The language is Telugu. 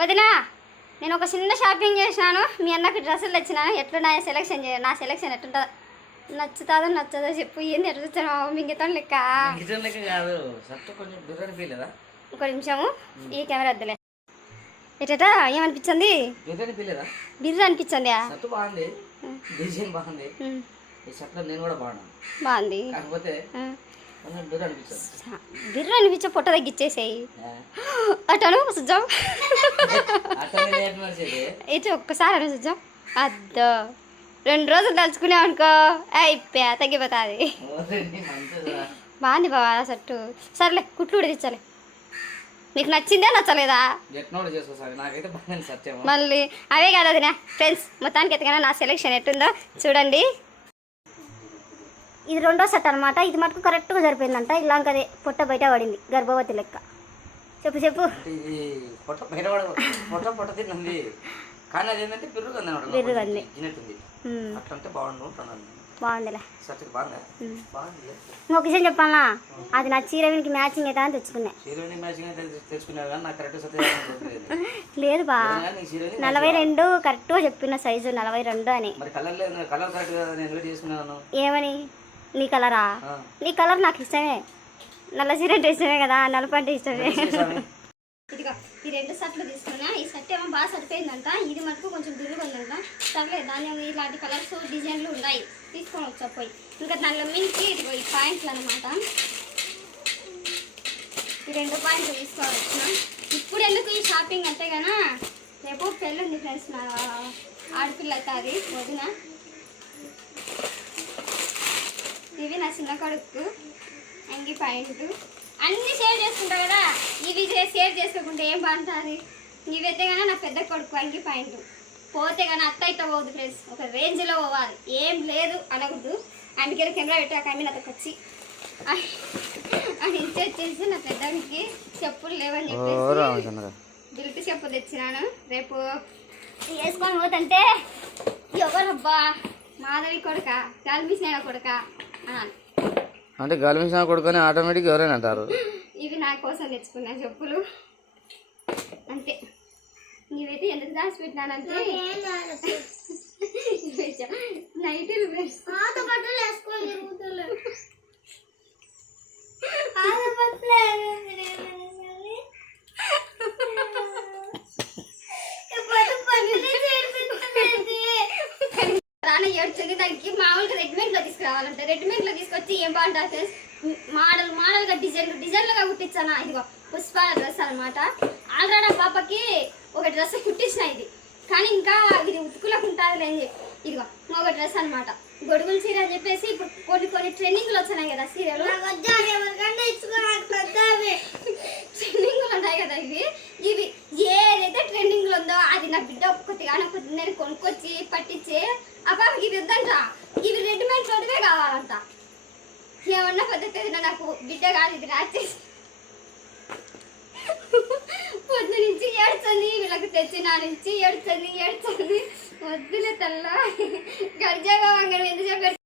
వదినా నేను ఒక చిన్న షాపింగ్ చేసినాను. మీ అన్నకి డ్రెస్సులు తెచ్చినాను. ఎట్లున్నాయో సెలెక్షన్ నా సెలెక్షన్ ఎట్లుంటుందో నచ్చుతుందో నచ్చదో చెప్పు. ఏంది ఎట్లా తెచ్చాను మింగితం లెక్క కాదు. కొంచెం బిర్యానీ ఫీల్ కదా. ఒక నిమిషము ఈ కెమెరా వద్దులే. ఎటా ఏమనిపించింది? బిర్యానీ అనిపించింది. బాగుంది, డిజైన్ బాగుంది. ఈ షర్ట్లో నేను కూడా బాగుంది. కాకపోతే బిర్రు అనిపించే పొట్ట తగ్గిచ్చేసేయి. అటను సుజ్జం ఇటు ఒక్కసారి అను సుజ్జం. అద్దో 2 రోజులు తలుచుకునేవు అనుకో అయిపోయా తగ్గిపోతుంది. బాగుంది బాబా షర్టు. సర్లే కుట్లు కూడా తెచ్చాలి. నీకు నచ్చిందే నచ్చలేదా? మళ్ళీ అవే కాదు అది ఫ్రెండ్స్. మొత్తానికి ఎత్తగానే నా సెలెక్షన్ ఎట్టుందో చూడండి. ఇది 2వ సెట్ అనమాట. ఇది మటుకు కరెక్ట్గా సరిపోయిందంట. ఇలాంకదే పొట్ట బయట పడింది గర్భవతి లెక్క. చెప్పు చెప్పు. బిర్రుగంది బాగుందిలే. ఇంకొక విషయం చెప్పాలా, అది నా చీరవినికి మ్యాచింగ్ అవుతా అని తెచ్చుకున్నా. లేదు బా 42 కరెక్ట్గా చెప్పిన సైజు 42 అని. ఏమని? నీ కలరా? నీ కలర్ నాకు ఇష్టమే. నల్ల చీర అంటే ఇష్టమే కదా, నలుపు అంటే ఇష్టమే. ఇదిగో ఈ 2 షర్ట్లు తీసుకున్నా. ఈ షర్ట్ ఏమో బాగా సరిపోయిందంట. ఇది మటుకు కొంచెం దుర్రుగా ఉందంట. సర్లే దాని ఇలాంటి కలర్స్ డిజైన్లు ఉన్నాయి తీసుకొని వచ్చా పోయి. ఇంకా దానిలో మించి ఇదిగో ఈ పాయింట్లు అనమాట. ఈ 2 పాయింట్లు తీసుకొని వచ్చిన. ఇప్పుడు ఎందుకు ఈ షాపింగ్ అంటే కన్నా రేపు పెళ్ళి ఉంది ఫ్రెండ్స్. నా ఆడపిల్ల అయితే అది వదిన. ఇవి నా చిన్న కొడుకు అంగి పాయింట్. అన్నీ షేర్ చేసుకుంటా కదా. ఇవి షేర్ చేసుకోకుంటే ఏం బాగుంటుంది? ఇవైతే కానీ నా పెద్ద కొడుకు అంగి పాయింట్. పోతే కానీ అత్త అయితే పోవద్దు ఫ్రెండ్స్. ఒక రేంజ్లో పోవాలి. ఏం లేదు అనకూడదు. అందుకే కెమెరా పెట్టాక ఆమె నాతో వచ్చి అని ఇచ్చేసి నా పెద్దకి చెప్పులు లేవని చెప్పేసి బిల్ట్ చెప్పు తెచ్చినాను. రేపు వేసుకొని పోతుంటే ఎవరబ్బా మాధవి కొడుక గాల్మిసిన కొడుక అంటే గాల్మిసిన కొడుకు ఆటోమేటిక్ ఎవరైనా అంటారు. ఇవి నా కోసం తెచ్చుకున్నా చెప్పులు అంతే. నీవైతే ఎందుకు దాచి పెట్టినానంటే నైట్లు రాన ఏడ్చింది. దానికి మామూలుగా రెడీమేడ్లో తీసుకురావాలంటే రెడీమేడ్లో తీసుకొచ్చి ఏం బాగుంటుంది మోడల్గా డిజైన్లుగా కుట్టించాను. ఇదిగో పుష్ప డ్రెస్ అనమాట. ఆల్రెడీ పాపకి ఒక డ్రెస్ కుట్టించిన ఇది, కానీ ఇంకా ఇది ఉతుకులకు ఉంటుంది లేని ఇదిగో ఒక డ్రెస్ అనమాట. గొడుగుల చీర అని చెప్పేసి ఇప్పుడు కొన్ని ట్రెండింగ్లు వచ్చినాయి కదా సీరియల్. ట్రెండింగ్లు ఉన్నాయి కదా ఇవి ఏదైతే ట్రెండింగ్లో ఉందో అది నా బిడ్డ ఒక్కటిగా నేను కొనుక్కొచ్చి పట్టించి ఆ పాపకి ఇది వద్దంట. ఇవి రెడీమేడ్ చోటువే కావాలంట. ఏమన్నా పద్ధతి నాకు బిడ్డ కాదు ఇది రాచేసి పొద్దు నుంచి ఏడ్చండి. వీళ్ళకి తెచ్చి నా నుంచి ఏడ్చండి వద్దులే తల్ల గడిజాగా ఎందుకు చెప్పారు.